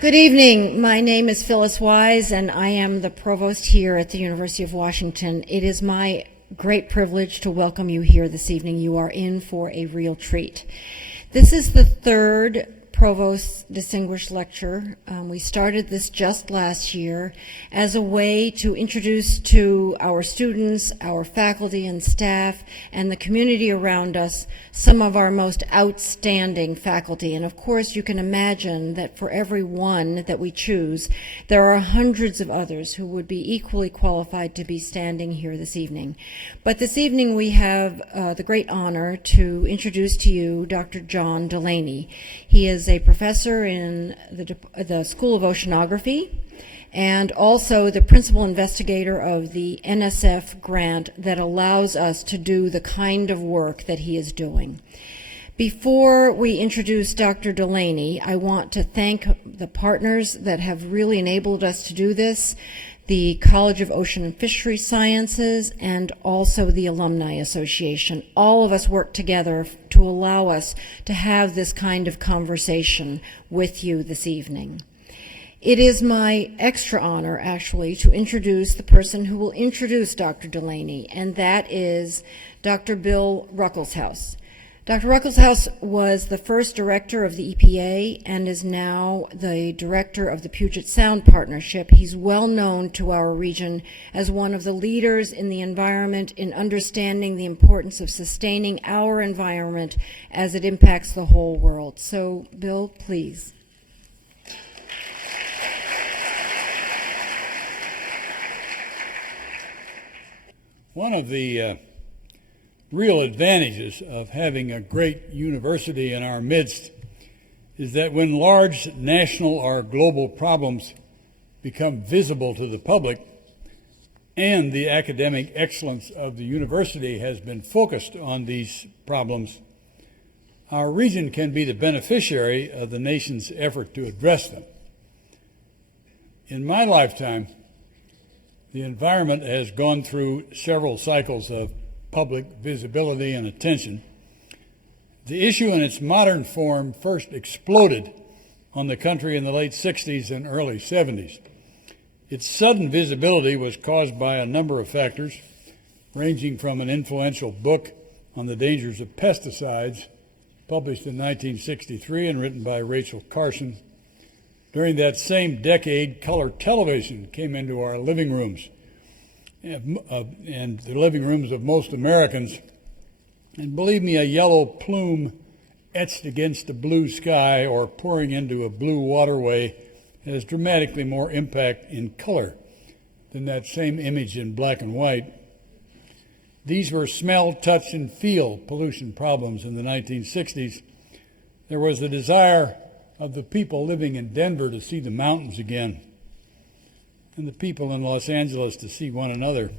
Good evening. My name is Phyllis Wise, and I am the provost here at the University of Washington. It is my great privilege to welcome you here this evening. You are in for a real treat. This is the third Provost Distinguished Lecture. We started this just last year as a way to introduce to our students, our faculty and staff, and the community around us some of our most outstanding faculty. And of course, you can imagine that for every one that we choose, there are hundreds of others who would be equally qualified to be standing here this evening. But this evening we have the great honor to introduce to you Dr. John Delaney. He is a professor in the School of Oceanography and also the principal investigator of the NSF grant that allows us to do the kind of work that he is doing. Before we introduce Dr. Delaney, I want to thank the partners that have really enabled us to do this, the College of Ocean and Fishery Sciences, and also the Alumni Association. All of us work together to allow us to have this kind of conversation with you this evening. It is my extra honor, actually, to introduce the person who will introduce Dr. Delaney, and that is Dr. Bill Ruckelshaus. Dr. Ruckelshaus was the first director of the EPA and is now the director of the Puget Sound Partnership. He's well known to our region as one of the leaders in the environment in understanding the importance of sustaining our environment as it impacts the whole world. So, Bill, please. One of the real advantages of having a great university in our midst is that when large national or global problems become visible to the public and the academic excellence of the university has been focused on these problems, our region can be the beneficiary of the nation's effort to address them. In my lifetime, the environment has gone through several cycles of public visibility and attention. The issue in its modern form first exploded on the country in the late 60s and early 70s. Its sudden visibility was caused by a number of factors, ranging from an influential book on the dangers of pesticides, published in 1963 and written by Rachel Carson. During that same decade, color television came into our living rooms, and the living rooms of most Americans. And believe me, a yellow plume etched against a blue sky or pouring into a blue waterway has dramatically more impact in color than that same image in black and white. These were smell, touch, and feel pollution problems in the 1960s. There was the desire of the people living in Denver to see the mountains again, and the people in Los Angeles to see one another.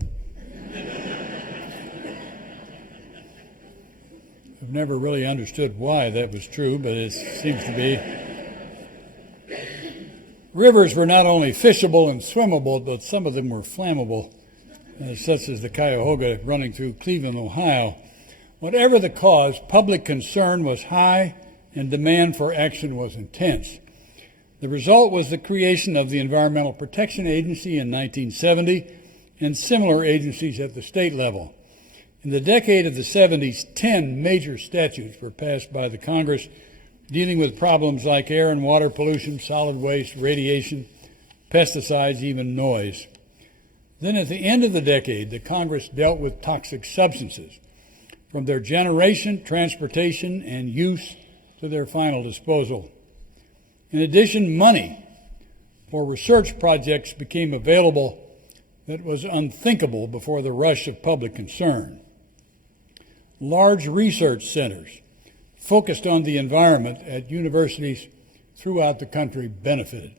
I've never really understood why that was true, but it seems to be. Rivers were not only fishable and swimmable, but some of them were flammable, such as the Cuyahoga running through Cleveland, Ohio. Whatever the cause, public concern was high and demand for action was intense. The result was the creation of the Environmental Protection Agency in 1970 and similar agencies at the state level. In the decade of the 70s, 10 major statutes were passed by the Congress dealing with problems like air and water pollution, solid waste, radiation, pesticides, even noise. Then at the end of the decade, the Congress dealt with toxic substances, from their generation, transportation, and use to their final disposal. In addition, money for research projects became available that was unthinkable before the rush of public concern. Large research centers focused on the environment at universities throughout the country benefited.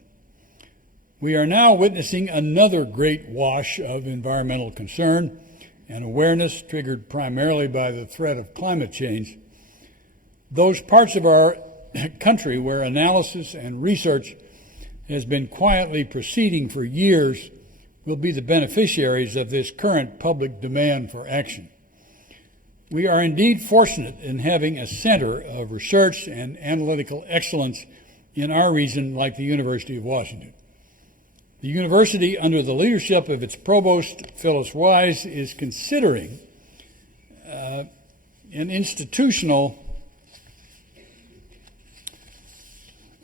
We are now witnessing another great wash of environmental concern and awareness triggered primarily by the threat of climate change. Those parts of our country where analysis and research has been quietly proceeding for years will be the beneficiaries of this current public demand for action. We are indeed fortunate in having a center of research and analytical excellence in our region like the University of Washington. The university, under the leadership of its provost, Phyllis Wise, is considering an institutional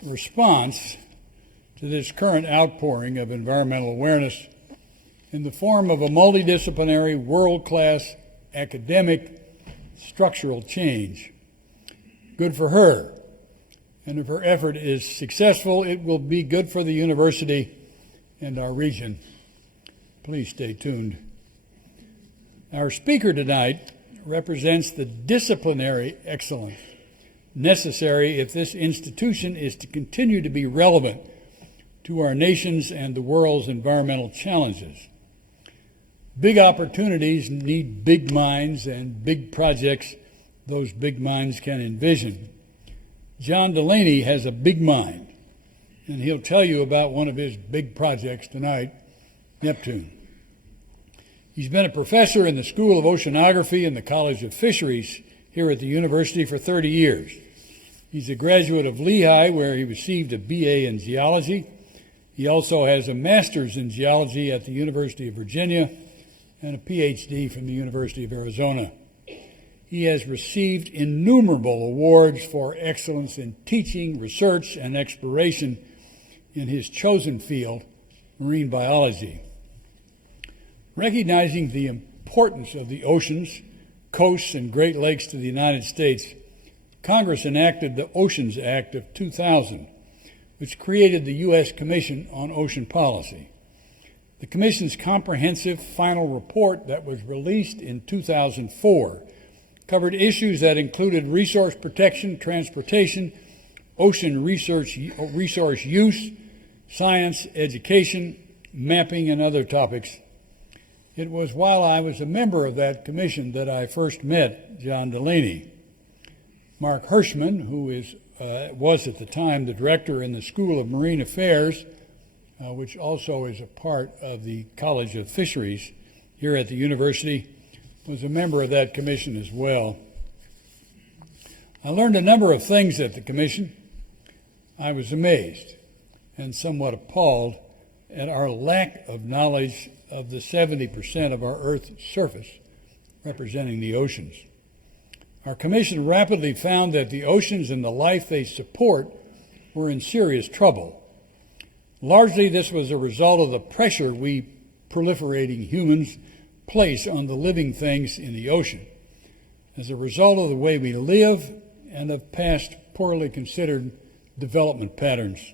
response to this current outpouring of environmental awareness in the form of a multidisciplinary, world-class academic structural change. Good for her. And if her effort is successful, it will be good for the university and our region. Please stay tuned. Our speaker tonight represents the disciplinary excellence necessary if this institution is to continue to be relevant to our nation's and the world's environmental challenges. Big opportunities need big minds and big projects those big minds can envision. John Delaney has a big mind, and he'll tell you about one of his big projects tonight, Neptune. He's been a professor in the School of Oceanography and the College of Fisheries here at the university for 30 years. He's a graduate of Lehigh, where he received a BA in geology. He also has a master's in geology at the University of Virginia and a PhD from the University of Arizona. He has received innumerable awards for excellence in teaching, research, and exploration in his chosen field, marine biology. Recognizing the importance of the oceans, coasts, and Great Lakes to the United States, Congress enacted the Oceans Act of 2000, which created the U.S. Commission on Ocean Policy. The Commission's comprehensive final report that was released in 2004 covered issues that included resource protection, transportation, ocean resource use, science, education, mapping, and other topics. It was while I was a member of that commission that I first met John Delaney. Mark Hirschman, who was at the time the director in the School of Marine Affairs, which also is a part of the College of Fisheries here at the university, was a member of that commission as well. I learned a number of things at the commission. I was amazed and somewhat appalled at our lack of knowledge of the 70% of our Earth's surface representing the oceans. Our commission rapidly found that the oceans and the life they support were in serious trouble. Largely, this was a result of the pressure we proliferating humans place on the living things in the ocean, as a result of the way we live and of past poorly considered development patterns.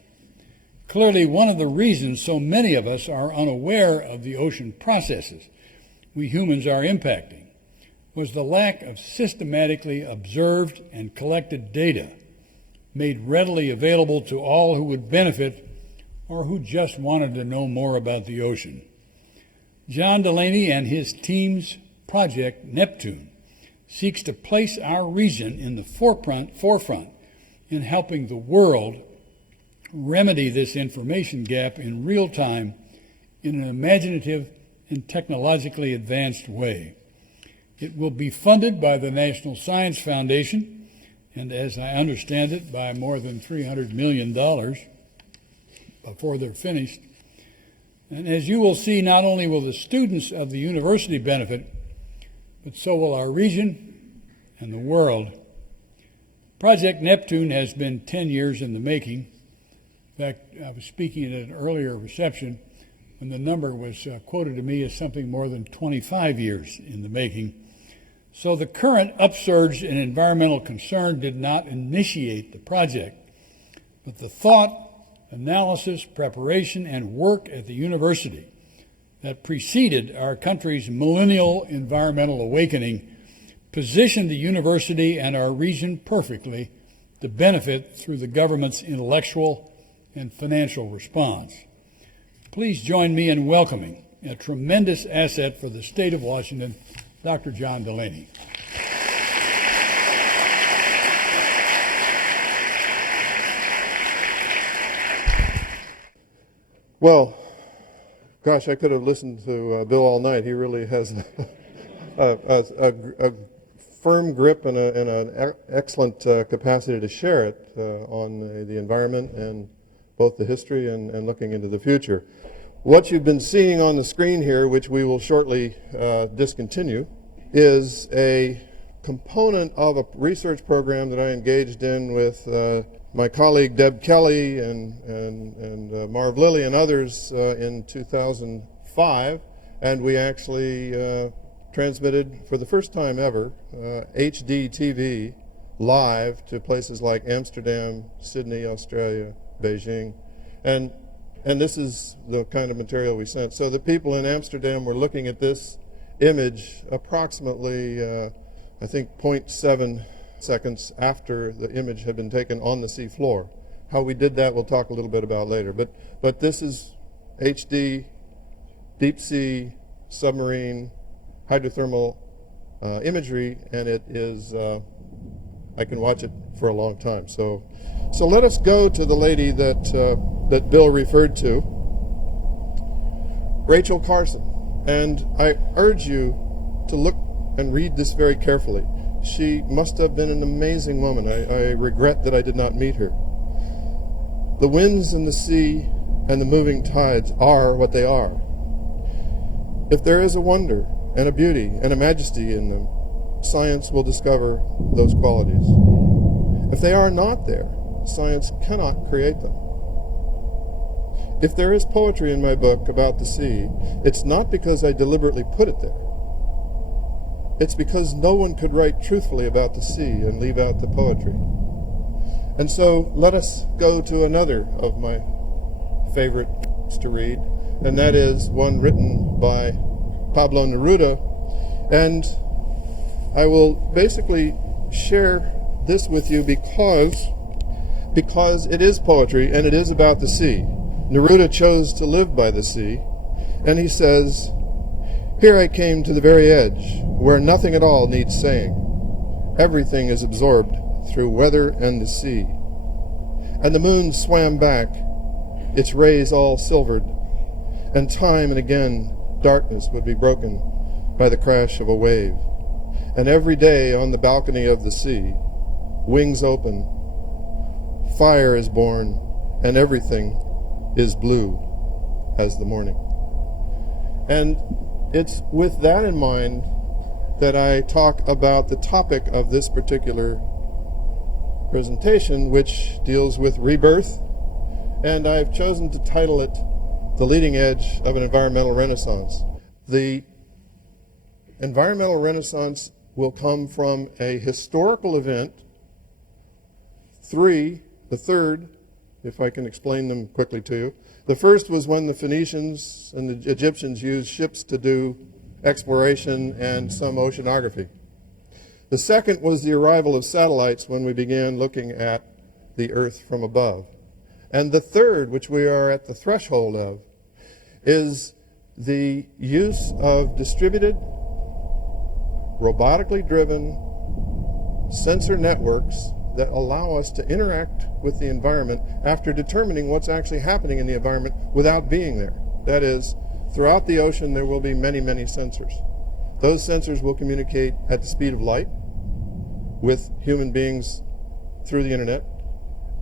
Clearly, one of the reasons so many of us are unaware of the ocean processes we humans are impacting was the lack of systematically observed and collected data made readily available to all who would benefit or who just wanted to know more about the ocean. John Delaney and his team's project, Neptune, seeks to place our region in the forefront in helping the world remedy this information gap in real time in an imaginative and technologically advanced way. It will be funded by the National Science Foundation, and as I understand it, by more than $300 million before they're finished. And as you will see, not only will the students of the university benefit, but so will our region and the world. Project Neptune has been 10 years in the making. In fact, I was speaking at an earlier reception, and the number was quoted to me as something more than 25 years in the making. So the current upsurge in environmental concern did not initiate the project, but the thought, analysis, preparation, and work at the university that preceded our country's millennial environmental awakening positioned the university and our region perfectly to benefit through the government's intellectual and financial response. Please join me in welcoming a tremendous asset for the state of Washington, Dr. John Delaney. Well, gosh, I could have listened to Bill all night. He really has a firm grip and an excellent capacity to share it on the environment and both the history and looking into the future. What you've been seeing on the screen here, which we will shortly discontinue, is a component of a research program that I engaged in with my colleague Deb Kelly and Marv Lilly and others in 2005, and we actually transmitted for the first time ever HD TV live to places like Amsterdam, Sydney, Australia, Beijing, and this is the kind of material we sent. So the people in Amsterdam were looking at this image approximately, I think, 0.7 seconds after the image had been taken on the sea floor. How we did that we'll talk a little bit about later. But this is HD, deep sea, submarine, hydrothermal imagery, and it is, I can watch it for a long time. So let us go to the lady that Bill referred to, Rachel Carson. And I urge you to look and read this very carefully. She must have been an amazing woman. I regret that I did not meet her. The winds and the sea and the moving tides are what they are. If there is a wonder and a beauty and a majesty in them, science will discover those qualities. If they are not there, science cannot create them. If there is poetry in my book about the sea, it's not because I deliberately put it there. It's because no one could write truthfully about the sea and leave out the poetry. And so let us go to another of my favorites to read, and that is one written by Pablo Neruda. And I will basically share this with you because it is poetry and it is about the sea. Neruda chose to live by the sea, and he says, "Here I came to the very edge, where nothing at all needs saying. Everything is absorbed through weather and the sea. And the moon swam back, its rays all silvered, and time and again darkness would be broken by the crash of a wave. And every day on the balcony of the sea, wings open, fire is born, and everything is blue as the morning." And it's with that in mind that I talk about the topic of this particular presentation, which deals with rebirth, and I've chosen to title it "The Leading Edge of an Environmental Renaissance." The environmental renaissance will come from a historical event, the third, if I can explain them quickly to you. The first was when the Phoenicians and the Egyptians used ships to do exploration and some oceanography. The second was the arrival of satellites when we began looking at the Earth from above. And the third, which we are at the threshold of, is the use of distributed, robotically driven sensor networks that allow us to interact with the environment after determining what's actually happening in the environment without being there. That is, throughout the ocean there will be many, many sensors. Those sensors will communicate at the speed of light with human beings through the internet,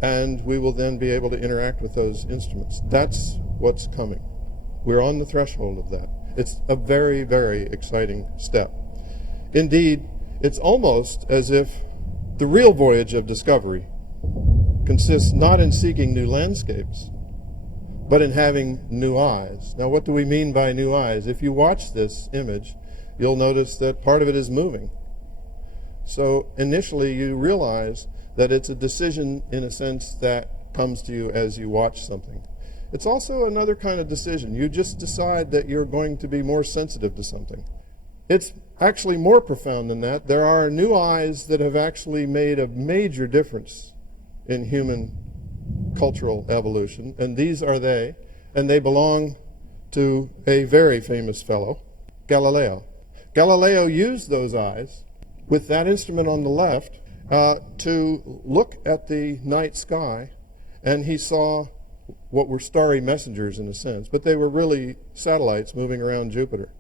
and we will then be able to interact with those instruments. That's what's coming. We're on the threshold of that. It's a very, very exciting step. Indeed, it's almost as if the real voyage of discovery consists not in seeking new landscapes, but in having new eyes. Now, what do we mean by new eyes? If you watch this image, you'll notice that part of it is moving. So initially you realize that it's a decision in a sense that comes to you as you watch something. It's also another kind of decision. You just decide that you're going to be more sensitive to something. It's actually more profound than that. There are new eyes that have actually made a major difference in human cultural evolution, and these are they, and they belong to a very famous fellow, Galileo. Galileo used those eyes with that instrument on the left to look at the night sky, and he saw what were starry messengers in a sense, but they were really satellites moving around Jupiter.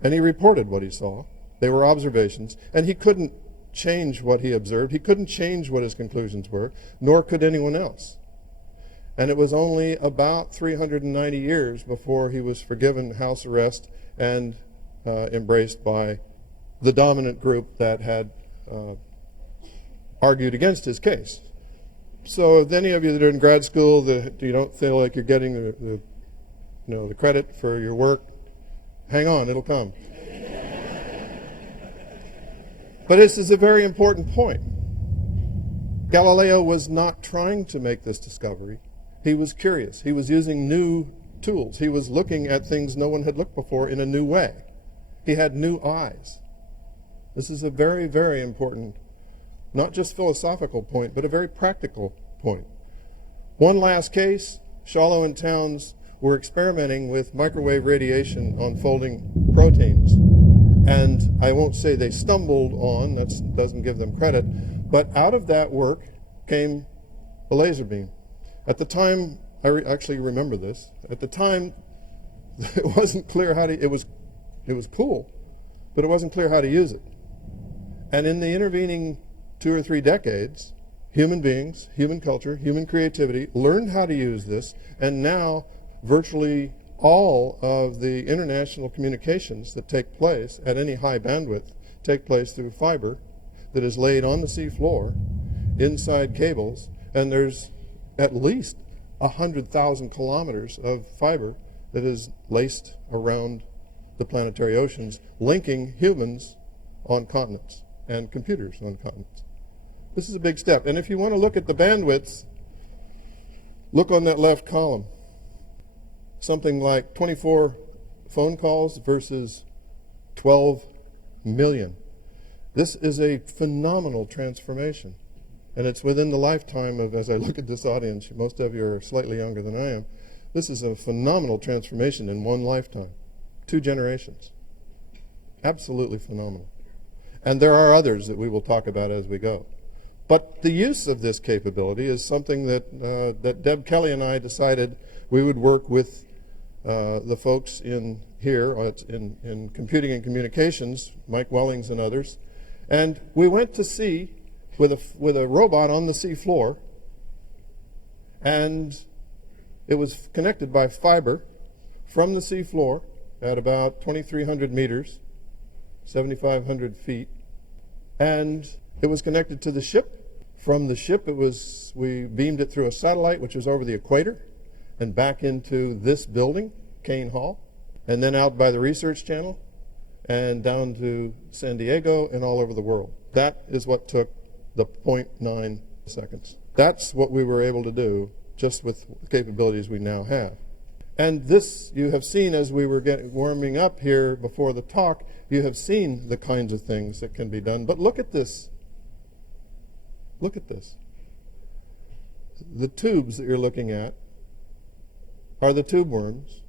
And he reported what he saw. They were observations, and he couldn't change what he observed. He couldn't change what his conclusions were, nor could anyone else. And it was only about 390 years before he was forgiven house arrest and embraced by the dominant group that had argued against his case. So if any of you that are in grad school that you don't feel like you're getting the credit for your work, hang on, it'll come. But this is a very important point. Galileo was not trying to make this discovery. He was curious. He was using new tools. He was looking at things no one had looked before in a new way. He had new eyes. This is a very, very important, not just philosophical point, but a very practical point. One last case, Shallow and Towns were experimenting with microwave radiation on folding proteins. And I won't say they stumbled on, that doesn't give them credit, but out of that work came a laser beam. At the time, I actually remember this, at the time it wasn't clear how to, it was cool, but it wasn't clear how to use it. And in the intervening 2 or 3 decades, human beings, human culture, human creativity learned how to use this, and now virtually all of the international communications that take place at any high bandwidth take place through fiber that is laid on the seafloor inside cables, and there's at least 100,000 kilometers of fiber that is laced around the planetary oceans, linking humans on continents and computers on continents. This is a big step. And if you want to look at the bandwidths, look on that left column. Something like 24 phone calls versus 12 million. This is a phenomenal transformation. And it's within the lifetime of, as I look at this audience, most of you are slightly younger than I am, this is a phenomenal transformation in one lifetime. 2 generations. Absolutely phenomenal. And there are others that we will talk about as we go. But the use of this capability is something that Deb Kelly and I decided we would work with the folks in here in computing and communications, Mike Wellings and others, and we went to sea with a robot on the sea floor, and it was connected by fiber from the sea floor at about 2,300 meters, 7,500 feet, and it was connected to the ship. From the ship, we beamed it through a satellite, which was over the equator, and back into this building, Kane Hall, and then out by the Research Channel, and down to San Diego and all over the world. That is what took the 0.9 seconds. That's what we were able to do just with the capabilities we now have. And this, you have seen as we were warming up here before the talk, you have seen the kinds of things that can be done. But look at this. Look at this. The tubes that you're looking at are the tube worms,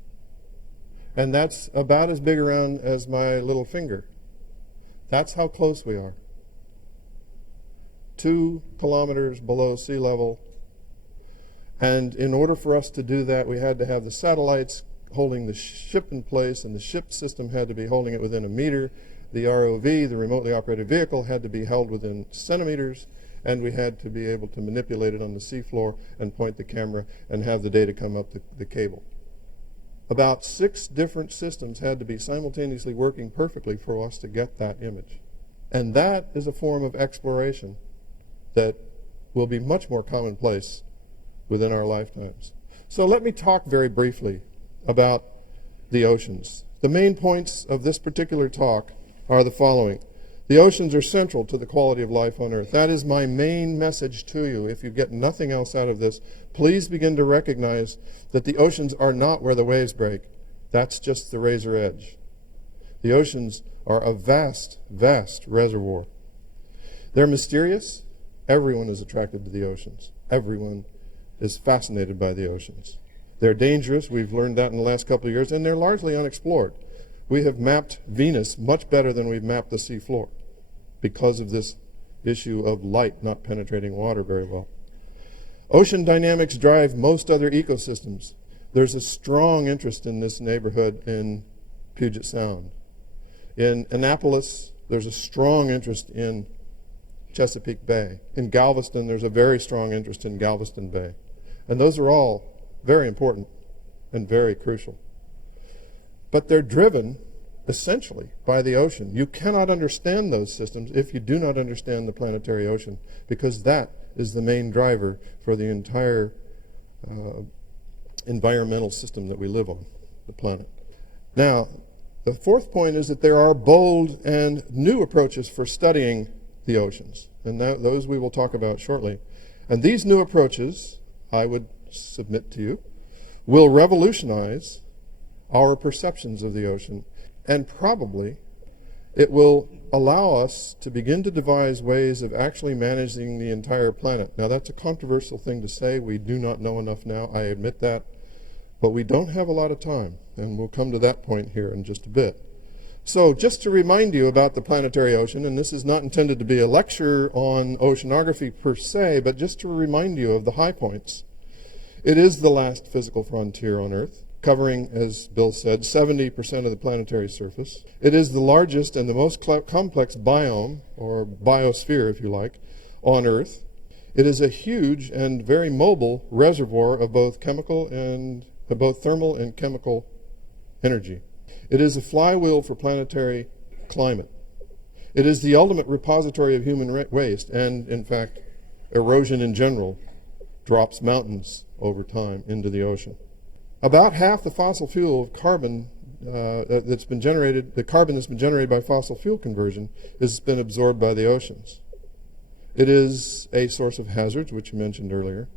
and that's about as big around as my little finger. That's how close we are. 2 kilometers below sea level. And in order for us to do that, we had to have the satellites holding the ship in place, and the ship system had to be holding it within a meter. The ROV, the remotely operated vehicle, had to be held within centimeters, and we had to be able to manipulate it on the seafloor and point the camera and have the data come up the cable. About 6 different systems had to be simultaneously working perfectly for us to get that image. And that is a form of exploration that will be much more commonplace within our lifetimes. So let me talk very briefly about the oceans. The main points of this particular talk are the following. The oceans are central to the quality of life on Earth. That is my main message to you. If you get nothing else out of this, please begin to recognize that the oceans are not where the waves break. That's just the razor edge. The oceans are a vast, vast reservoir. They're mysterious. Everyone is attracted to the oceans. Everyone is fascinated by the oceans. They're dangerous. We've learned that in the last couple of years, and they're largely unexplored. We have mapped Venus much better than we've mapped the seafloor because of this issue of light not penetrating water very well. Ocean dynamics drive most other ecosystems. There's a strong interest in this neighborhood in Puget Sound. In Annapolis, there's a strong interest in Chesapeake Bay. In Galveston, there's a very strong interest in Galveston Bay. And those are all very important and very crucial. But they're driven essentially by the ocean. You cannot understand those systems if you do not understand the planetary ocean, because that is the main driver for the entire environmental system that we live on, the planet. Now, the fourth point is that there are bold and new approaches for studying the oceans, and those we will talk about shortly. And these new approaches, I would submit to you, will revolutionize our perceptions of the ocean, and probably it will allow us to begin to devise ways of actually managing the entire planet. Now, that's a controversial thing to say. We do not know enough now, I admit that, but we don't have a lot of time, and we'll come to that point here in just a bit. So just to remind you about the planetary ocean, and this is not intended to be a lecture on oceanography per se, but just to remind you of the high points. It is the last physical frontier on Earth, covering, as Bill said, 70% of the planetary surface. It is the largest and the most complex biome, or biosphere if you like, on Earth. It is a huge and very mobile reservoir of both thermal and chemical energy. It is a flywheel for planetary climate. It is the ultimate repository of human waste, and in fact, erosion in general drops mountains over time into the ocean. About half the fossil fuel of carbon that's been generated, the carbon that's been generated by fossil fuel conversion, has been absorbed by the oceans. It is a source of hazards, which you mentioned earlier.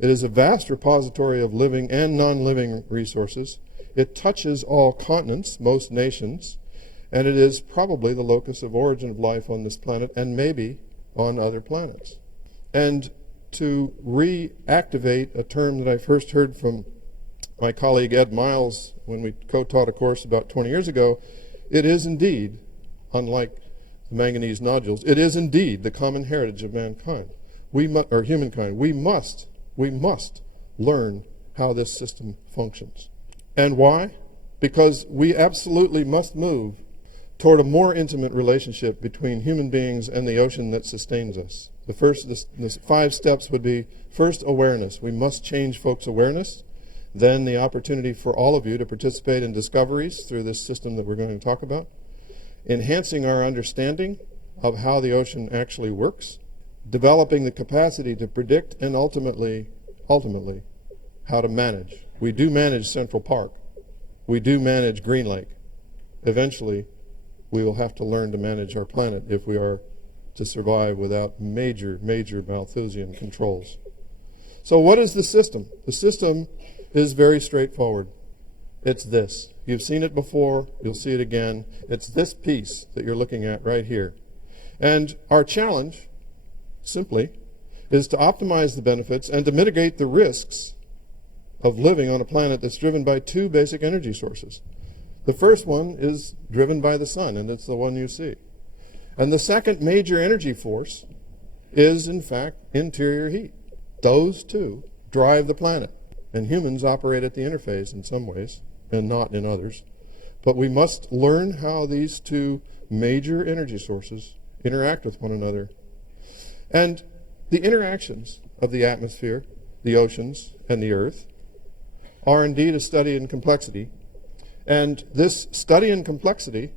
It is a vast repository of living and non-living resources. It touches all continents, most nations, and it is probably the locus of origin of life on this planet and maybe on other planets. And to reactivate a term that I first heard from my colleague Ed Miles when we co-taught a course about 20 years ago, it is indeed, unlike the manganese nodules, it is indeed the common heritage of mankind, or humankind. We must learn how this system functions. And why? Because we absolutely must move toward a more intimate relationship between human beings and the ocean that sustains us. The 5 steps would be, first, awareness. We must change folks' awareness. Then the opportunity for all of you to participate in discoveries through this system that we're going to talk about. Enhancing our understanding of how the ocean actually works. Developing the capacity to predict and ultimately, how to manage. We do manage Central Park. We do manage Green Lake. Eventually, we will have to learn to manage our planet if we are to survive without major Malthusian controls. So what is the system? The system is very straightforward. It's this. You've seen it before. You'll see it again. It's this piece that you're looking at right here. And our challenge, simply, is to optimize the benefits and to mitigate the risks of living on a planet that's driven by 2 basic energy sources. The first one is driven by the sun, and it's the one you see. And the second major energy force is, in fact, interior heat. Those 2 drive the planet, and humans operate at the interface in some ways, and not in others. But we must learn how these 2 major energy sources interact with one another. And the interactions of the atmosphere, the oceans, and the Earth are indeed a study in complexity. And this study in complexity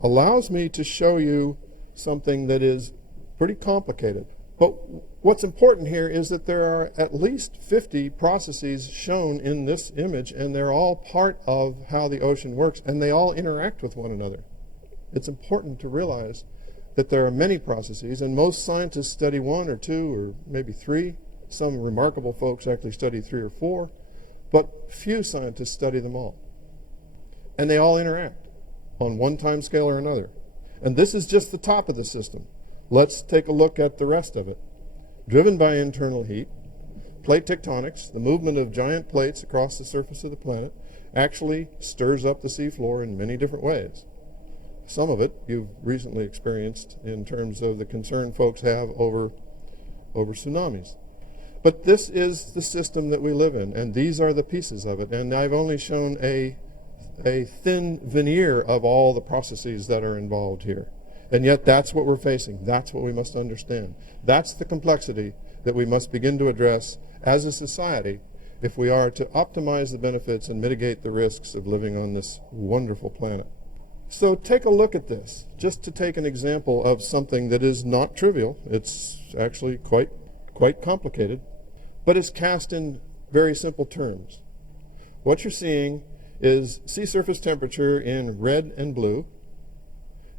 allows me to show you something that is pretty complicated. But what's important here is that there are at least 50 processes shown in this image, and they're all part of how the ocean works, and they all interact with one another. It's important to realize that there are many processes, and most scientists study 1 or 2 or maybe 3. Some remarkable folks actually study 3 or 4, but few scientists study them all. And they all interact on one time scale or another. And this is just the top of the system. Let's take a look at the rest of it. Driven by internal heat, plate tectonics, the movement of giant plates across the surface of the planet, actually stirs up the seafloor in many different ways. Some of it you've recently experienced in terms of the concern folks have over tsunamis. But this is the system that we live in, and these are the pieces of it. And I've only shown a thin veneer of all the processes that are involved here. And yet that's what we're facing. That's what we must understand. That's the complexity that we must begin to address as a society if we are to optimize the benefits and mitigate the risks of living on this wonderful planet. So take a look at this, just to take an example of something that is not trivial. It's actually quite complicated, but it's cast in very simple terms. What you're seeing is sea surface temperature in red and blue,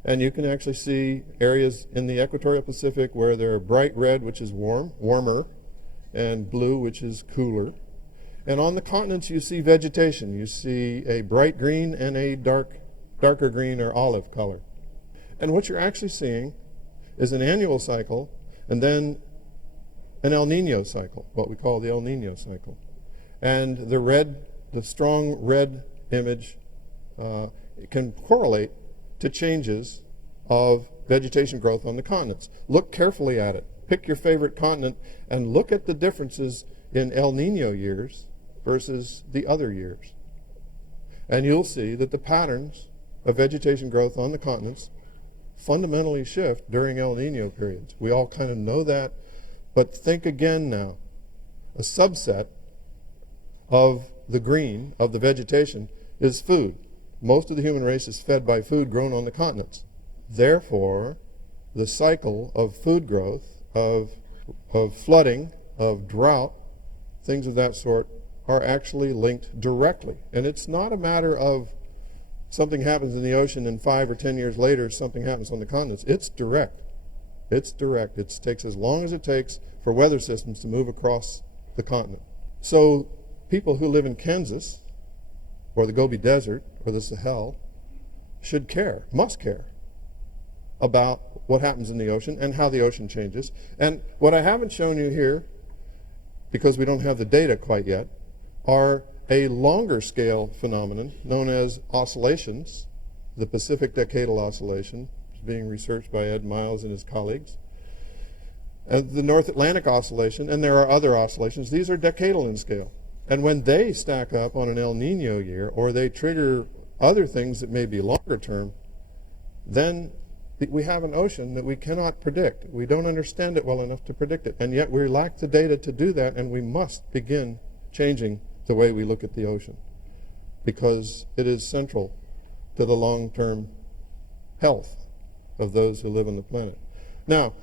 and you can actually see areas in the equatorial Pacific where they're bright red, which is warmer, and blue, which is cooler. And on the continents you see vegetation. You see a bright green and a darker green or olive color. And what you're actually seeing is an annual cycle and then an El Nino cycle, what we call the El Nino cycle. And the strong red image can correlate to changes of vegetation growth on the continents. Look carefully at it. Pick your favorite continent and look at the differences in El Nino years versus the other years. And you'll see that the patterns of vegetation growth on the continents fundamentally shift during El Nino periods. We all kind of know that, but think again now. A subset of the green, of the vegetation, is food. Most of the human race is fed by food grown on the continents. Therefore, the cycle of food growth, of flooding, of drought, things of that sort, are actually linked directly. And it's not a matter of something happens in the ocean and 5 or 10 years later something happens on the continents. It's direct. It's direct. It takes as long as it takes for weather systems to move across the continent. So people who live in Kansas or the Gobi Desert or the Sahel should care, must care about what happens in the ocean and how the ocean changes. And what I haven't shown you here, because we don't have the data quite yet, are a longer scale phenomenon known as oscillations. The Pacific Decadal Oscillation is being researched by Ed Miles and his colleagues. And the North Atlantic Oscillation, and there are other oscillations. These are decadal in scale. And when they stack up on an El Nino year, or they trigger other things that may be longer term, then we have an ocean that we cannot predict. We don't understand it well enough to predict it. And yet we lack the data to do that, and we must begin changing the way we look at the ocean, because it is central to the long-term health of those who live on the planet. Now,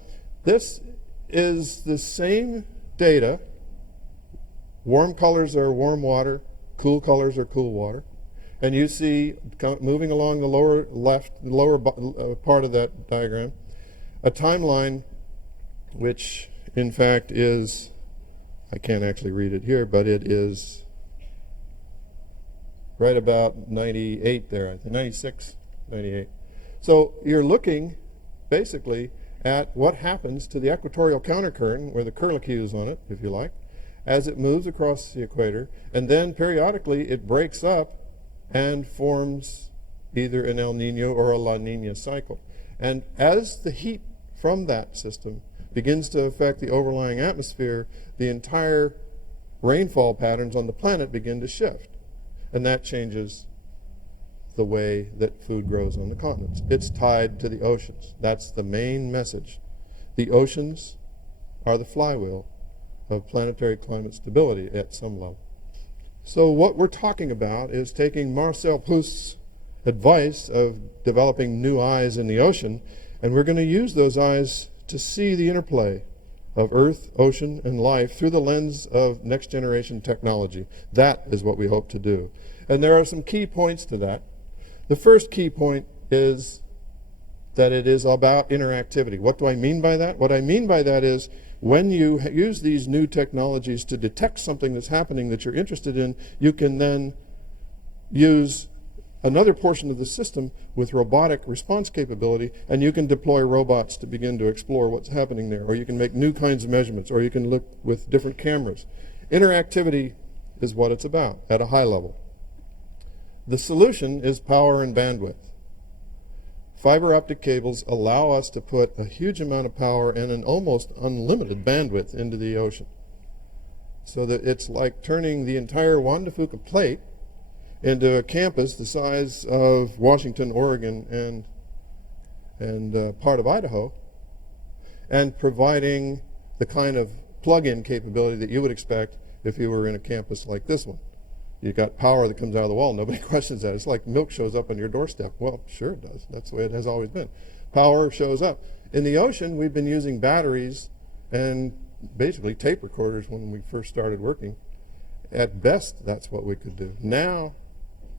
this is the same data. Warm colors are warm water, cool colors are cool water. And you see, moving along the lower left, lower part of that diagram, a timeline which in fact is, I can't actually read it here, but it is right about 98 there, I think, 96, 98. So you're looking basically at what happens to the equatorial countercurrent, where the curlicue is on it, if you like, as it moves across the equator, and then periodically it breaks up and forms either an El Nino or a La Nina cycle. And as the heat from that system begins to affect the overlying atmosphere, the entire rainfall patterns on the planet begin to shift. And that changes the way that food grows on the continents. It's tied to the oceans. That's the main message. The oceans are the flywheel of planetary climate stability at some level. So what we're talking about is taking Marcel Proust's advice of developing new eyes in the ocean, and we're going to use those eyes to see the interplay of Earth, ocean, and life through the lens of next generation technology. That is what we hope to do. And there are some key points to that. The first key point is that it is about interactivity. What do I mean by that? What I mean by that is when you use these new technologies to detect something that's happening that you're interested in, you can then use another portion of the system with robotic response capability, and you can deploy robots to begin to explore what's happening there, or you can make new kinds of measurements, or you can look with different cameras. Interactivity is what it's about at a high level. The solution is power and bandwidth. Fiber optic cables allow us to put a huge amount of power and an almost unlimited bandwidth into the ocean, so that it's like turning the entire Juan de Fuca plate into a campus the size of Washington, Oregon, and part of Idaho, and providing the kind of plug-in capability that you would expect if you were in a campus like this one. You got power that comes out of the wall. Nobody questions that. It's like milk shows up on your doorstep. Well, sure it does. That's the way it has always been. Power shows up. In the ocean, we've been using batteries and basically tape recorders when we first started working. At best, that's what we could do. Now,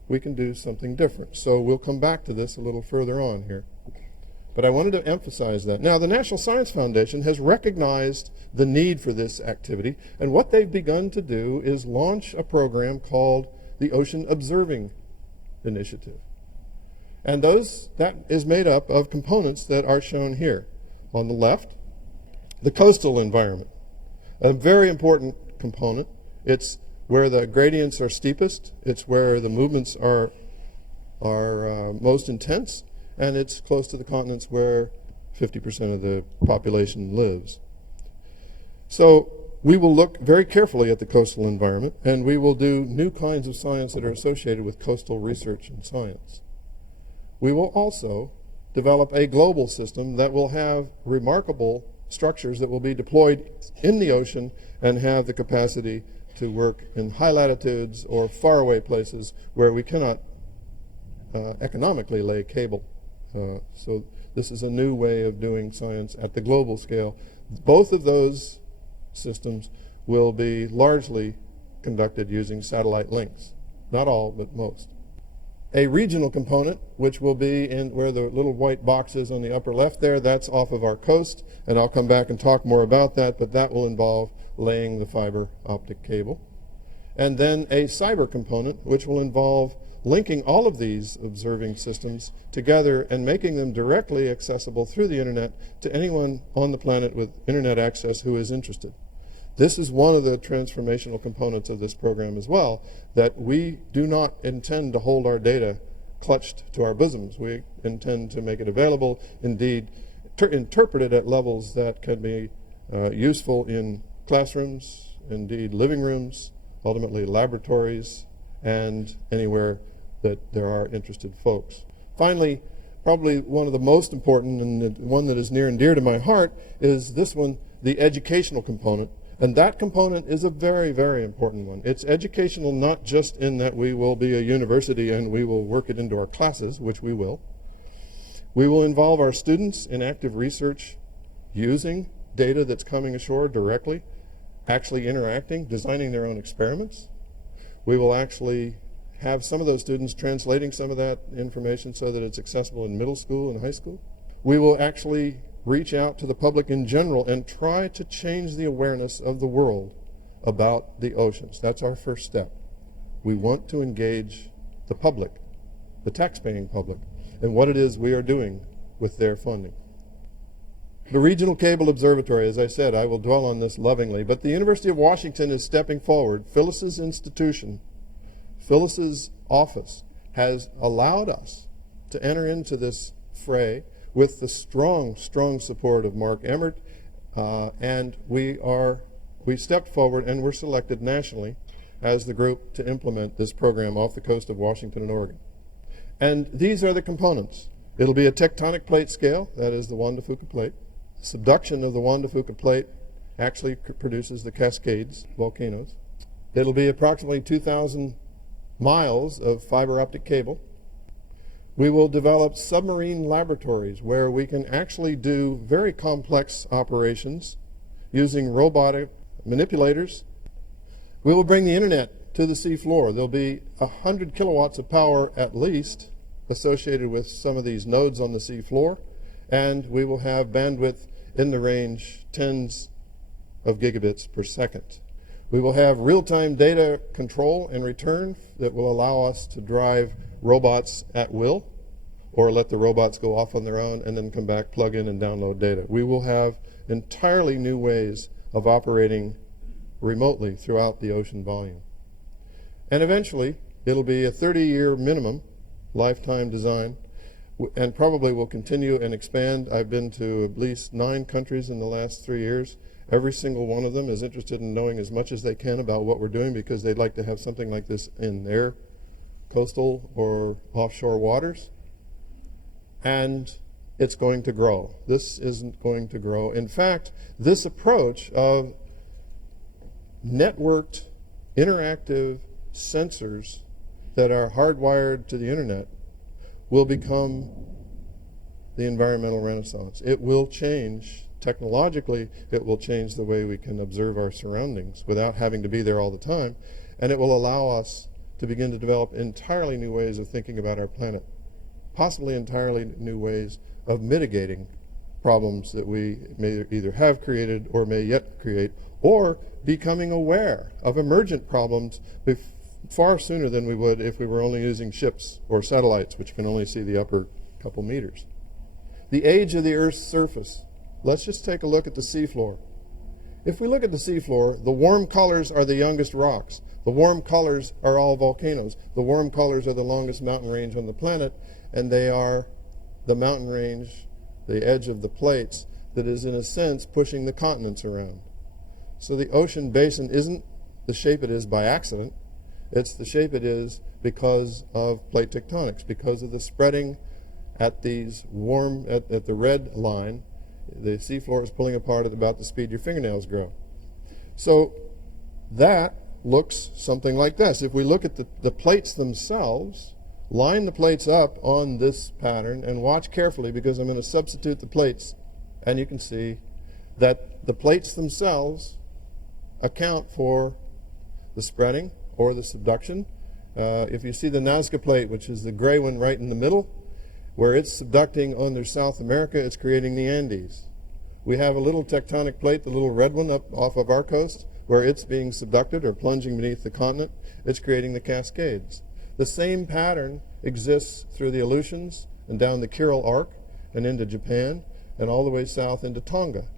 we can do something different. So we'll come back to this a little further on here. But I wanted to emphasize that. Now, the National Science Foundation has recognized the need for this activity, and what they've begun to do is launch a program called the Ocean Observing Initiative. And that is made up of components that are shown here. On the left, the coastal environment, a very important component. It's where the gradients are steepest, it's where the movements are most intense, and it's close to the continents where 50% of the population lives. So we will look very carefully at the coastal environment, and we will do new kinds of science that are associated with coastal research and science. We will also develop a global system that will have remarkable structures that will be deployed in the ocean and have the capacity to work in high latitudes or faraway places where we cannot economically lay cable. So this is a new way of doing science at the global scale. Both of those systems will be largely conducted using satellite links. Not all, but most. A regional component, which will be in where the little white box is on the upper left there, that's off of our coast, and I'll come back and talk more about that, but that will involve laying the fiber optic cable. And then a cyber component, which will involve linking all of these observing systems together and making them directly accessible through the internet to anyone on the planet with internet access who is interested. This is one of the transformational components of this program as well, that we do not intend to hold our data clutched to our bosoms. We intend to make it available, indeed interpret it at levels that can be useful in classrooms, indeed living rooms, ultimately laboratories, and anywhere that there are interested folks. Finally, probably one of the most important and the one that is near and dear to my heart is this one, the educational component. And that component is a very, very important one. It's educational not just in that we will be a university and we will work it into our classes, which we will. We will involve our students in active research using data that's coming ashore directly, actually interacting, designing their own experiments. We will actually have some of those students translating some of that information so that it's accessible in middle school and high school. We will actually reach out to the public in general and try to change the awareness of the world about the oceans. That's our first step. We want to engage the public, the taxpaying public, and what it is we are doing with their funding. The Regional Cable Observatory, as I said, I will dwell on this lovingly, but the University of Washington is stepping forward. Phyllis's institution, Phyllis's office, has allowed us to enter into this fray with the strong, strong support of Mark Emmert, and we stepped forward and were selected nationally as the group to implement this program off the coast of Washington and Oregon. And these are the components. It'll be a tectonic plate scale, that is the Juan de Fuca plate. Subduction of the Juan de Fuca plate actually produces the Cascades volcanoes. It'll be approximately 2,000 miles of fiber optic cable. We will develop submarine laboratories where we can actually do very complex operations using robotic manipulators. We will bring the internet to the seafloor. There'll be 100 kilowatts of power at least associated with some of these nodes on the seafloor, and we will have bandwidth in the range tens of gigabits per second. We will have real-time data control and return that will allow us to drive robots at will, or let the robots go off on their own and then come back, plug in, and download data. We will have entirely new ways of operating remotely throughout the ocean volume. And eventually, it'll be a 30-year minimum lifetime design, and probably will continue and expand. I've been to at least 9 countries in the last 3 years. Every single one of them is interested in knowing as much as they can about what we're doing because they'd like to have something like this in their coastal or offshore waters. And it's going to grow. This isn't going to grow. In fact, this approach of networked, interactive sensors that are hardwired to the internet will become the environmental renaissance. It will change, technologically, it will change the way we can observe our surroundings without having to be there all the time, and it will allow us to begin to develop entirely new ways of thinking about our planet, possibly entirely new ways of mitigating problems that we may either have created or may yet create, or becoming aware of emergent problems far sooner than we would if we were only using ships or satellites, which can only see the upper couple meters. The age of the Earth's surface. Let's just take a look at the seafloor. If we look at the seafloor, the warm colors are the youngest rocks. The warm colors are all volcanoes. The warm colors are the longest mountain range on the planet, and they are the mountain range, the edge of the plates, that is in a sense pushing the continents around. So the ocean basin isn't the shape it is by accident. It's the shape it is because of plate tectonics, because of the spreading at these warm, at the red line. The seafloor is pulling apart at about the speed your fingernails grow. So that looks something like this. If we look at the plates themselves, line the plates up on this pattern and watch carefully, because I'm going to substitute the plates, and you can see that the plates themselves account for the spreading or the subduction. If you see the Nazca plate, which is the gray one right in the middle, where it's subducting under South America, it's creating the Andes. We have a little tectonic plate, the little red one up off of our coast, where it's being subducted or plunging beneath the continent. It's creating the Cascades. The same pattern exists through the Aleutians and down the Kuril Arc and into Japan and all the way south into Tonga.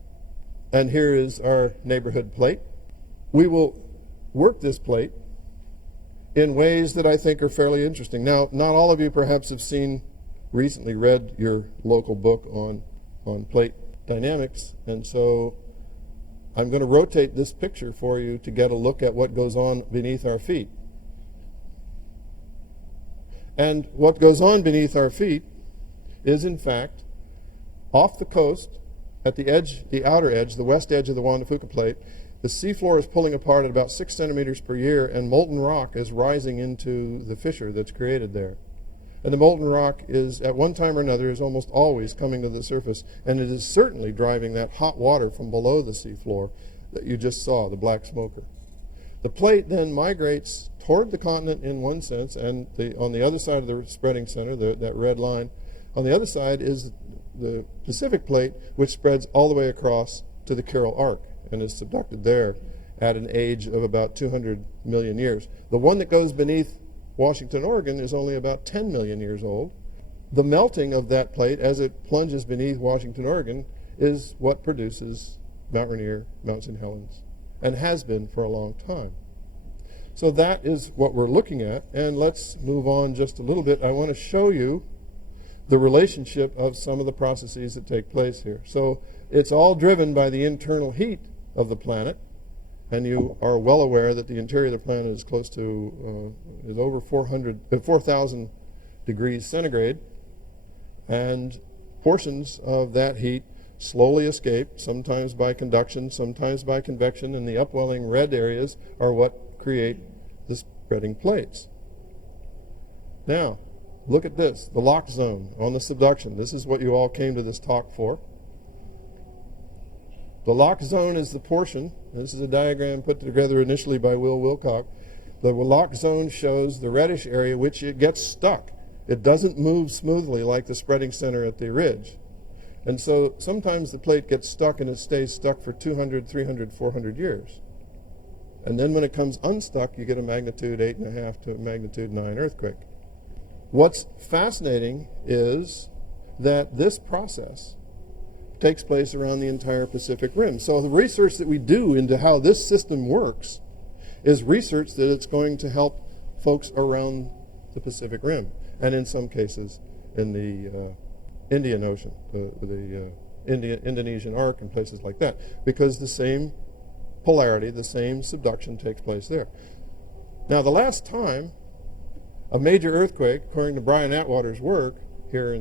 And here is our neighborhood plate. We will work this plate in ways that I think are fairly interesting. Now, not all of you perhaps have recently read your local book on plate dynamics, and so I'm going to rotate this picture for you to get a look at what goes on beneath our feet. And what goes on beneath our feet is, in fact, off the coast, at the edge, the outer edge, the west edge of the Juan de Fuca plate, the seafloor is pulling apart at about 6 centimeters per year, and molten rock is rising into the fissure that's created there. And the molten rock is, at one time or another, is almost always coming to the surface, and it is certainly driving that hot water from below the seafloor that you just saw, the black smoker. The plate then migrates toward the continent in one sense, and on the other side of the spreading center, that red line, on the other side is the Pacific plate, which spreads all the way across to the Kuril Arc and is subducted there at an age of about 200 million years. The one that goes beneath Washington, Oregon is only about 10 million years old. The melting of that plate as it plunges beneath Washington, Oregon is what produces Mount Rainier, Mount St. Helens, and has been for a long time. So that is what we're looking at, and let's move on just a little bit. I want to show you the relationship of some of the processes that take place here. So it's all driven by the internal heat of the planet, and you are well aware that the interior of the planet is close to, is over 4,000 degrees centigrade, and portions of that heat slowly escape, sometimes by conduction, sometimes by convection, and the upwelling red areas are what create the spreading plates. Now, look at this, the lock zone on the subduction. This is what you all came to this talk for. The lock zone is the portion, this is a diagram put together initially by Will Wilcock. The lock zone shows the reddish area which it gets stuck. It doesn't move smoothly like the spreading center at the ridge. And so sometimes the plate gets stuck and it stays stuck for 200, 300, 400 years. And then when it comes unstuck, you get a magnitude 8.5 to a magnitude 9 earthquake. What's fascinating is that this process takes place around the entire Pacific Rim. So the research that we do into how this system works is research that it's going to help folks around the Pacific Rim, and in some cases in the Indian Ocean, the Indonesian Arc and places like that, because the same polarity, the same subduction takes place there. Now, the last time a major earthquake, according to Brian Atwater's work, here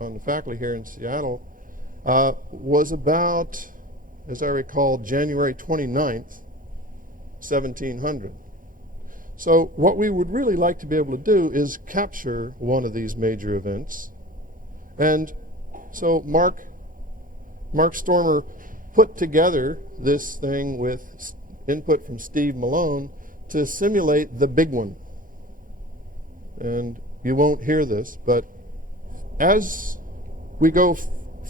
on the faculty here in Seattle, was about, as I recall, January 29th, 1700. So what we would really like to be able to do is capture one of these major events. And so Mark Stormer put together this thing with input from Steve Malone to simulate the big one. And you won't hear this, but as we go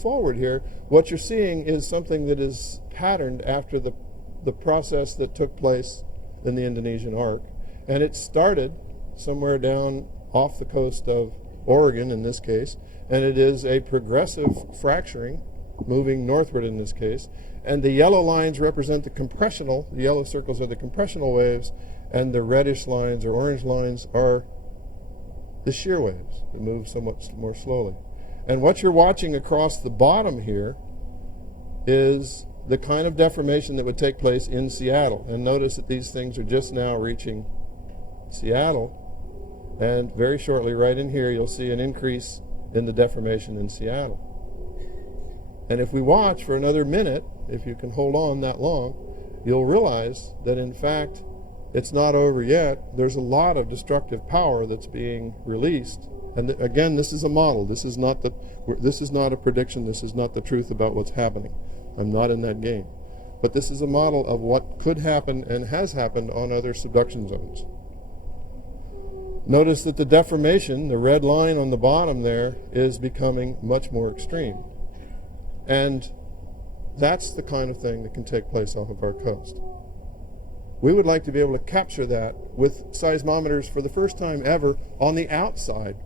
forward here, what you're seeing is something that is patterned after the process that took place in the Indonesian arc. And it started somewhere down off the coast of Oregon in this case, and it is a progressive fracturing moving northward in this case. And the yellow lines represent the yellow circles are the compressional waves, and the reddish lines or orange lines are the shear waves that move somewhat more slowly. And what you're watching across the bottom here is the kind of deformation that would take place in Seattle. And notice that these things are just now reaching Seattle, and very shortly right in here you'll see an increase in the deformation in Seattle. And if we watch for another minute, if you can hold on that long, you'll realize that in fact it's not over yet. There's a lot of destructive power that's being released. And again, this is a model. This is not a prediction. This is not the truth about what's happening. I'm not in that game. But this is a model of what could happen and has happened on other subduction zones. Notice that the deformation, the red line on the bottom there, is becoming much more extreme. And that's the kind of thing that can take place off of our coast. We would like to be able to capture that with seismometers for the first time ever on the outside,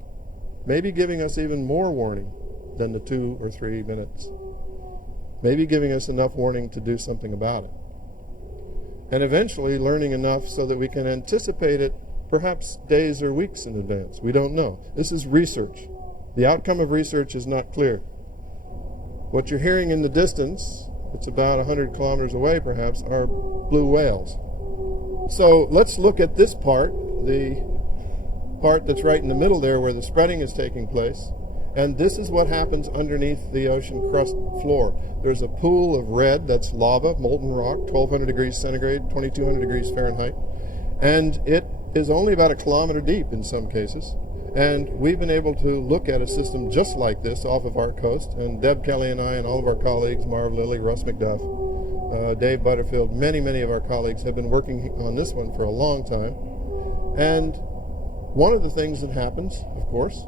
maybe giving us even more warning than the 2 or 3 minutes. Maybe giving us enough warning to do something about it. And eventually learning enough so that we can anticipate it perhaps days or weeks in advance. We don't know. This is research. The outcome of research is not clear. What you're hearing in the distance, it's about 100 kilometers away perhaps, are blue whales. So let's look at this part, the part that's right in the middle there where the spreading is taking place. And this is what happens underneath the ocean crust floor. There's a pool of red, that's lava, molten rock, 1200 degrees centigrade, 2200 degrees Fahrenheit. And it is only about 1 kilometer deep in some cases. And we've been able to look at a system just like this off of our coast. And Deb Kelly and I and all of our colleagues, Marv Lilly, Russ McDuff, Dave Butterfield, many of our colleagues have been working on this one for a long time. And one of the things that happens, of course,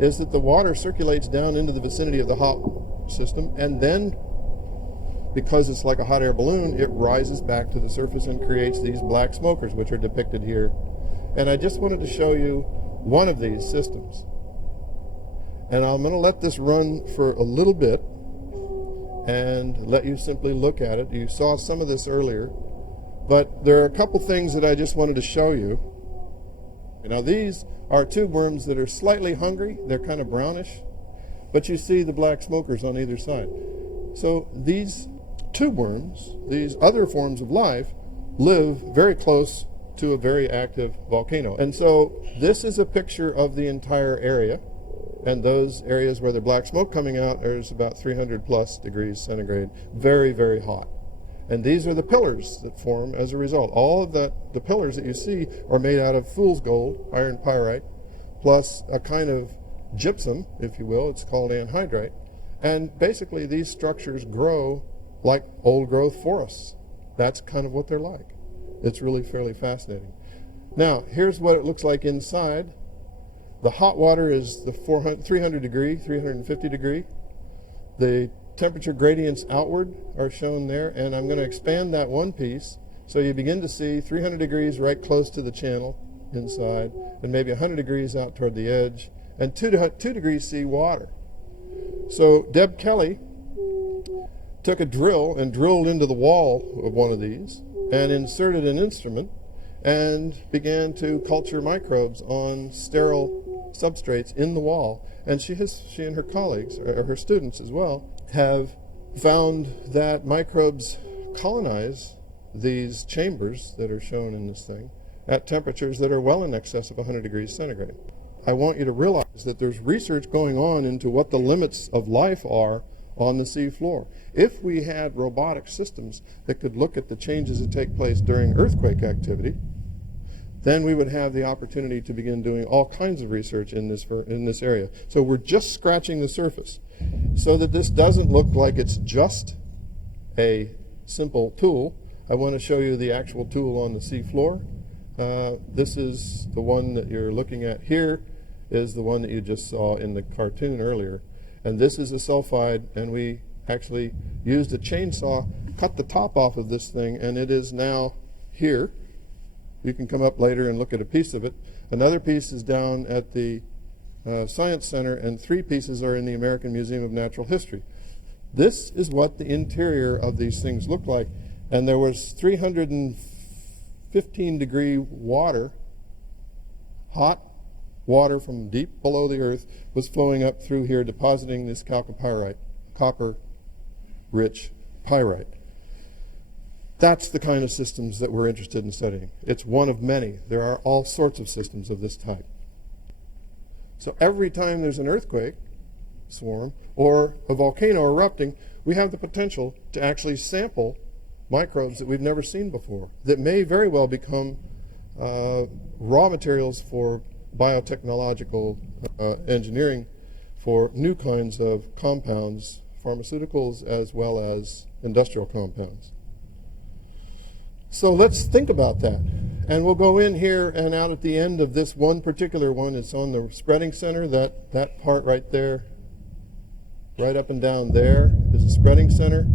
is that the water circulates down into the vicinity of the hot system, and then, because it's like a hot air balloon, it rises back to the surface and creates these black smokers, which are depicted here. And I just wanted to show you one of these systems. And I'm going to let this run for a little bit and let you simply look at it. You saw some of this earlier, but there are a couple things that I just wanted to show you. Now these are tube worms that are slightly hungry. They're kind of brownish, but you see the black smokers on either side. So these tube worms, these other forms of life, live very close to a very active volcano. And so this is a picture of the entire area. And those areas where the black smoke coming out is about 300 plus degrees centigrade. Very, very hot. And these are the pillars that form as a result. All of the pillars that you see are made out of fool's gold, iron pyrite, plus a kind of gypsum, if you will. It's called anhydrite. And basically these structures grow like old growth forests. That's kind of what they're like. It's really fairly fascinating. Now, here's what it looks like inside. The hot water is the 300 degree, 350 degree. The temperature gradients outward are shown there, and I'm going to expand that one piece so you begin to see 300 degrees right close to the channel inside, and maybe 100 degrees out toward the edge, and 2 degrees C water. So Deb Kelly took a drill and drilled into the wall of one of these and inserted an instrument and began to culture microbes on sterile substrates in the wall. And she and her colleagues, or her students as well, have found that microbes colonize these chambers that are shown in this thing at temperatures that are well in excess of 100 degrees centigrade. I want you to realize that there's research going on into what the limits of life are on the seafloor. If we had robotic systems that could look at the changes that take place during earthquake activity, then we would have the opportunity to begin doing all kinds of research in this area. So we're just scratching the surface. So that this doesn't look like it's just a simple tool, I want to show you the actual tool on the seafloor. This is the one that you're looking at here, is the one that you just saw in the cartoon earlier. And this is a sulfide, and we actually used a chainsaw, cut the top off of this thing, and it is now here. You can come up later and look at a piece of it. Another piece is down at the Science Center, and 3 pieces are in the American Museum of Natural History. This is what the interior of these things look like. And there was 315-degree water, hot water from deep below the earth, was flowing up through here, depositing this chalcopyrite, copper-rich pyrite. That's the kind of systems that we're interested in studying. It's one of many. There are all sorts of systems of this type. So every time there's an earthquake swarm or a volcano erupting, we have the potential to actually sample microbes that we've never seen before that may very well become raw materials for biotechnological engineering for new kinds of compounds, pharmaceuticals as well as industrial compounds. So let's think about that. And we'll go in here and out at the end of this one particular one. It's on the spreading center, that part right there, right up and down there is the spreading center.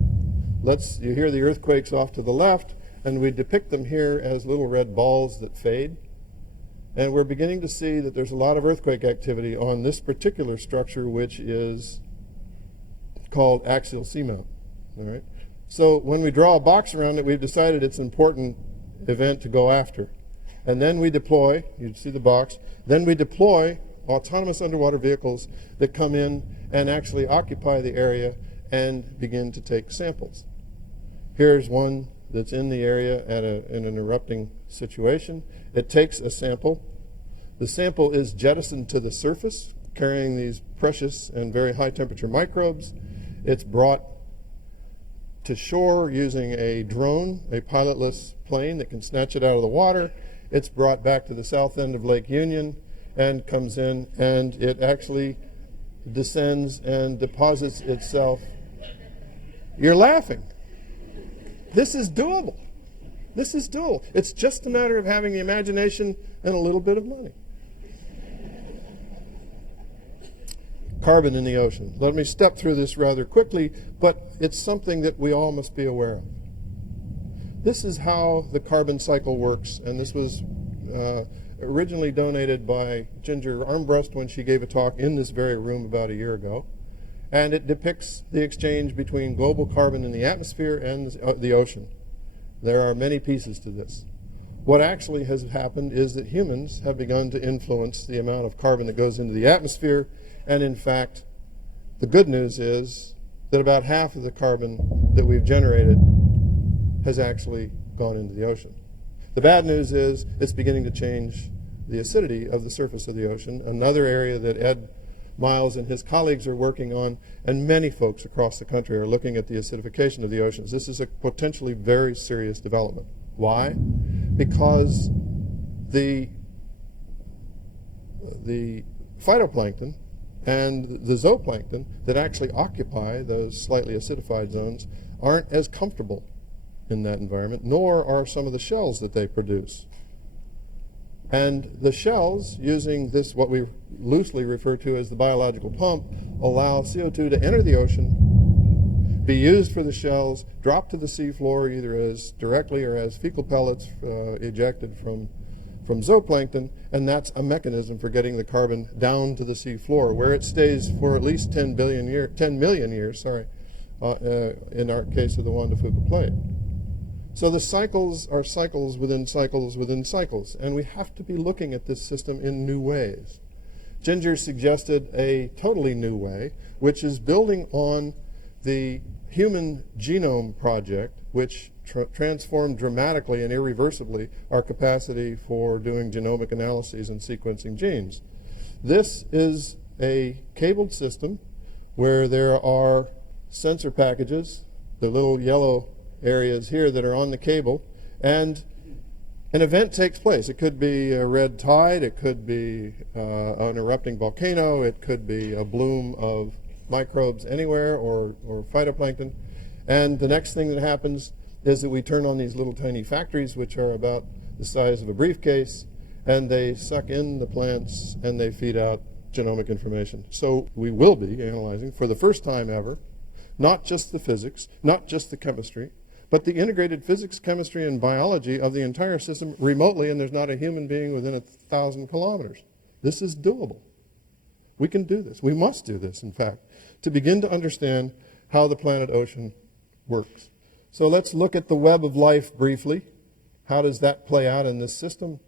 You hear the earthquakes off to the left, and we depict them here as little red balls that fade. And we're beginning to see that there's a lot of earthquake activity on this particular structure, which is called axial seamount. All right? So when we draw a box around it, we've decided it's an important event to go after. And then we deploy, you see the box, then we deploy autonomous underwater vehicles that come in and actually occupy the area and begin to take samples. Here's one that's in the area in an erupting situation. It takes a sample. The sample is jettisoned to the surface, carrying these precious and very high temperature microbes. It's brought to shore using a drone, a pilotless plane that can snatch it out of the water. It's brought back to the south end of Lake Union and comes in, and it actually descends and deposits itself. You're laughing. This is doable. This is doable. It's just a matter of having the imagination and a little bit of money. Carbon in the ocean. Let me step through this rather quickly, but it's something that we all must be aware of. This is how the carbon cycle works, and this was originally donated by Ginger Armbrust when she gave a talk in this very room about a year ago. And it depicts the exchange between global carbon in the atmosphere and the ocean. There are many pieces to this. What actually has happened is that humans have begun to influence the amount of carbon that goes into the atmosphere, and in fact, the good news is that about half of the carbon that we've generated has actually gone into the ocean. The bad news is it's beginning to change the acidity of the surface of the ocean, another area that Ed Miles and his colleagues are working on, and many folks across the country are looking at the acidification of the oceans. This is a potentially very serious development. Why? Because the phytoplankton and the zooplankton that actually occupy those slightly acidified zones aren't as comfortable in that environment, nor are some of the shells that they produce. And the shells, using this, what we loosely refer to as the biological pump, allow CO2 to enter the ocean, be used for the shells, drop to the seafloor either as directly or as fecal pellets ejected from zooplankton, and that's a mechanism for getting the carbon down to the seafloor, where it stays for at least 10 million years, in our case of the Juan de Fuca plate. So the cycles are cycles within cycles within cycles, and we have to be looking at this system in new ways. Ginger suggested a totally new way, which is building on the Human Genome Project, which transformed dramatically and irreversibly our capacity for doing genomic analyses and sequencing genes. This is a cabled system where there are sensor packages, the little yellow areas here that are on the cable, and an event takes place. It could be a red tide, it could be an erupting volcano, it could be a bloom of microbes anywhere, or phytoplankton. And the next thing that happens is that we turn on these little tiny factories, which are about the size of a briefcase, and they suck in the plants and they feed out genomic information. So we will be analyzing, for the first time ever, not just the physics, not just the chemistry, but the integrated physics, chemistry, and biology of the entire system remotely, and there's not a human being within 1,000 kilometers. This is doable. We can do this. We must do this, in fact, to begin to understand how the planet ocean works. So let's look at the web of life briefly. How does that play out in this system?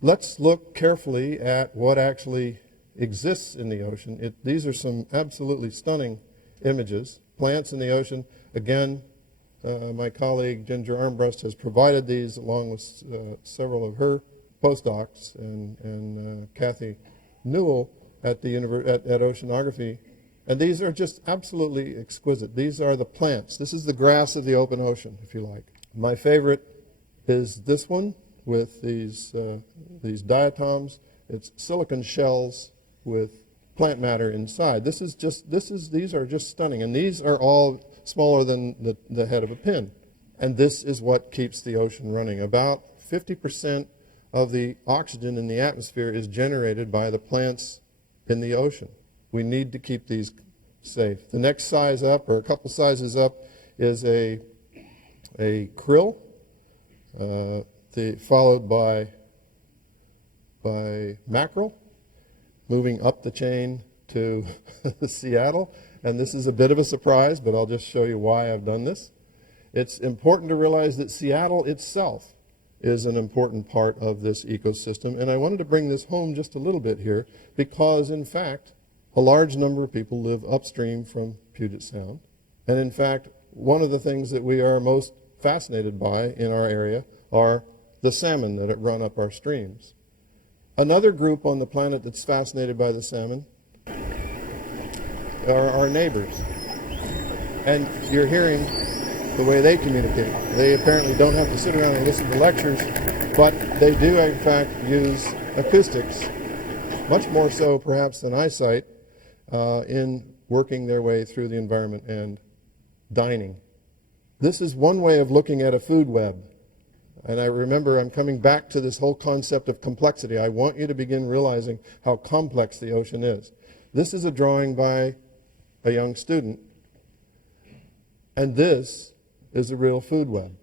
Let's look carefully at what actually exists in the ocean. These are some absolutely stunning images. Plants in the ocean. Again, my colleague Ginger Armbrust has provided these along with several of her postdocs and Kathy Newell at Oceanography. And these are just absolutely exquisite. These are the plants. This is the grass of the open ocean, if you like. My favorite is this one with these diatoms. It's silicon shells with plant matter inside. These are just stunning, and these are all smaller than the head of a pin. And this is what keeps the ocean running. About 50% of the oxygen in the atmosphere is generated by the plants in the ocean. We need to keep these safe. The next size up, or a couple sizes up, is a krill, followed by mackerel, moving up the chain to Seattle. And this is a bit of a surprise, but I'll just show you why I've done this. It's important to realize that Seattle itself is an important part of this ecosystem. And I wanted to bring this home just a little bit here because, in fact, a large number of people live upstream from Puget Sound. And in fact, one of the things that we are most fascinated by in our area are the salmon that run up our streams. Another group on the planet that's fascinated by the salmon are our neighbors. And you're hearing the way they communicate. They apparently don't have to sit around and listen to lectures, but they do in fact use acoustics, much more so perhaps than eyesight, in working their way through the environment and dining. This is one way of looking at a food web. And I remember I'm coming back to this whole concept of complexity. I want you to begin realizing how complex the ocean is. This is a drawing by a young student, and this is a real food web.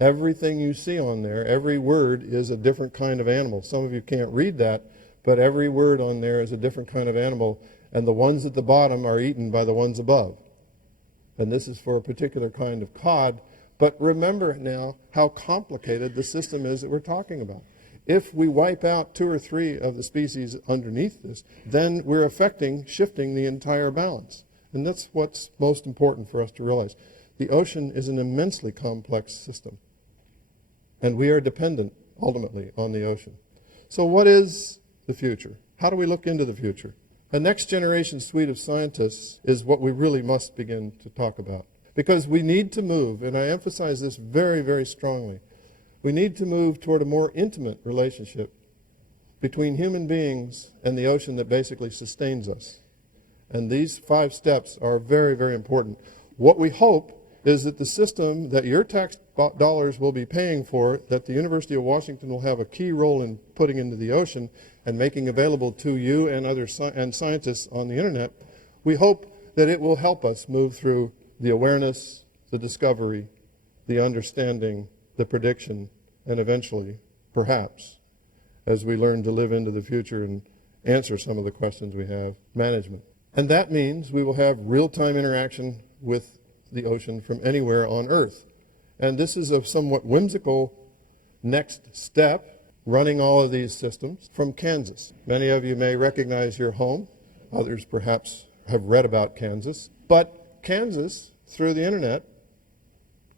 Everything you see on there, every word is a different kind of animal. Some of you can't read that, but every word on there is a different kind of animal, and the ones at the bottom are eaten by the ones above. And this is for a particular kind of cod. But remember now how complicated the system is that we're talking about. If we wipe out 2 or 3 of the species underneath this, then we're shifting the entire balance. And that's what's most important for us to realize. The ocean is an immensely complex system. And we are dependent, ultimately, on the ocean. So what is the future? How do we look into the future? A next generation suite of scientists is what we really must begin to talk about. Because we need to move, and I emphasize this very, very strongly, we need to move toward a more intimate relationship between human beings and the ocean that basically sustains us. And these 5 steps are very, very important. What we hope is that the system that your tax dollars will be paying for, that the University of Washington will have a key role in putting into the ocean and making available to you and other scientists on the internet, we hope that it will help us move through the awareness, the discovery, the understanding, the prediction, and eventually, perhaps, as we learn to live into the future and answer some of the questions we have, management. And that means we will have real-time interaction with the ocean from anywhere on Earth. And this is a somewhat whimsical next step, running all of these systems from Kansas. Many of you may recognize your home. Others perhaps have read about Kansas. But Kansas, through the internet,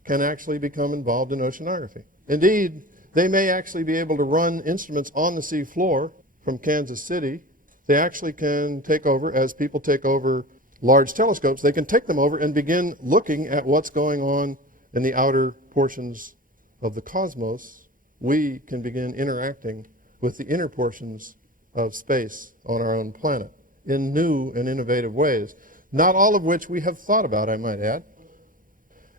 can actually become involved in oceanography. Indeed, they may actually be able to run instruments on the sea floor from Kansas City, they actually can take over, as people take over large telescopes, they can take them over and begin looking at what's going on in the outer portions of the cosmos. We can begin interacting with the inner portions of space on our own planet in new and innovative ways, not all of which we have thought about, I might add.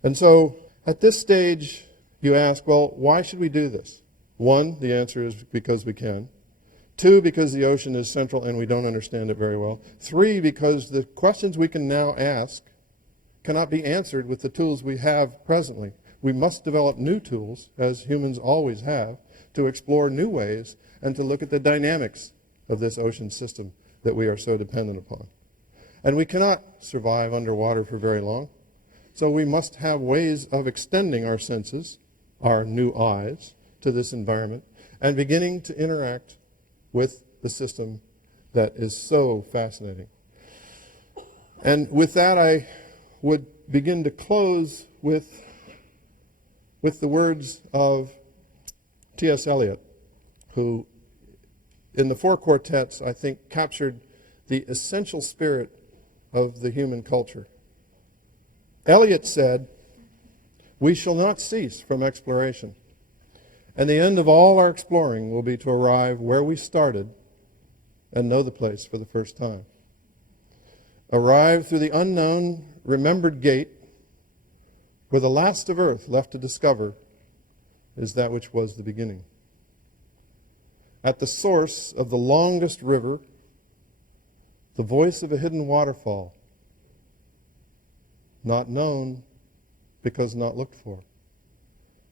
And so at this stage, you ask, well, why should we do this? One, the answer is because we can. Two, because the ocean is central and we don't understand it very well. Three, because the questions we can now ask cannot be answered with the tools we have presently. We must develop new tools, as humans always have, to explore new ways and to look at the dynamics of this ocean system that we are so dependent upon. And we cannot survive underwater for very long, so we must have ways of extending our senses, our new eyes, to this environment and beginning to interact with the system that is so fascinating. And with that, I would begin to close with the words of T.S. Eliot, who in the four quartets, I think, captured the essential spirit of the human culture. Eliot said, "We shall not cease from exploration, and the end of all our exploring will be to arrive where we started and know the place for the first time. Arrive through the unknown, remembered gate, where the last of earth left to discover is that which was the beginning. At the source of the longest river, the voice of a hidden waterfall, not known because not looked for,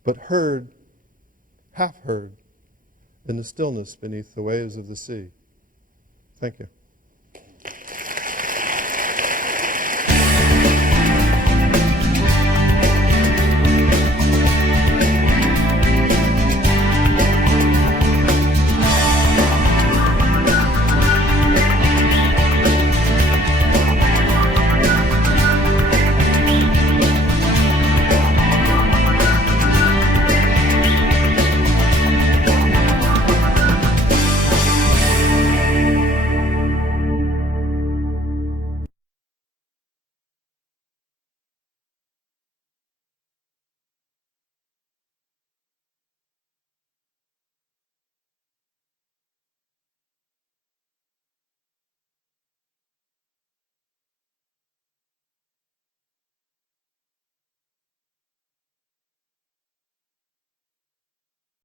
but heard, half heard, in the stillness beneath the waves of the sea." Thank you.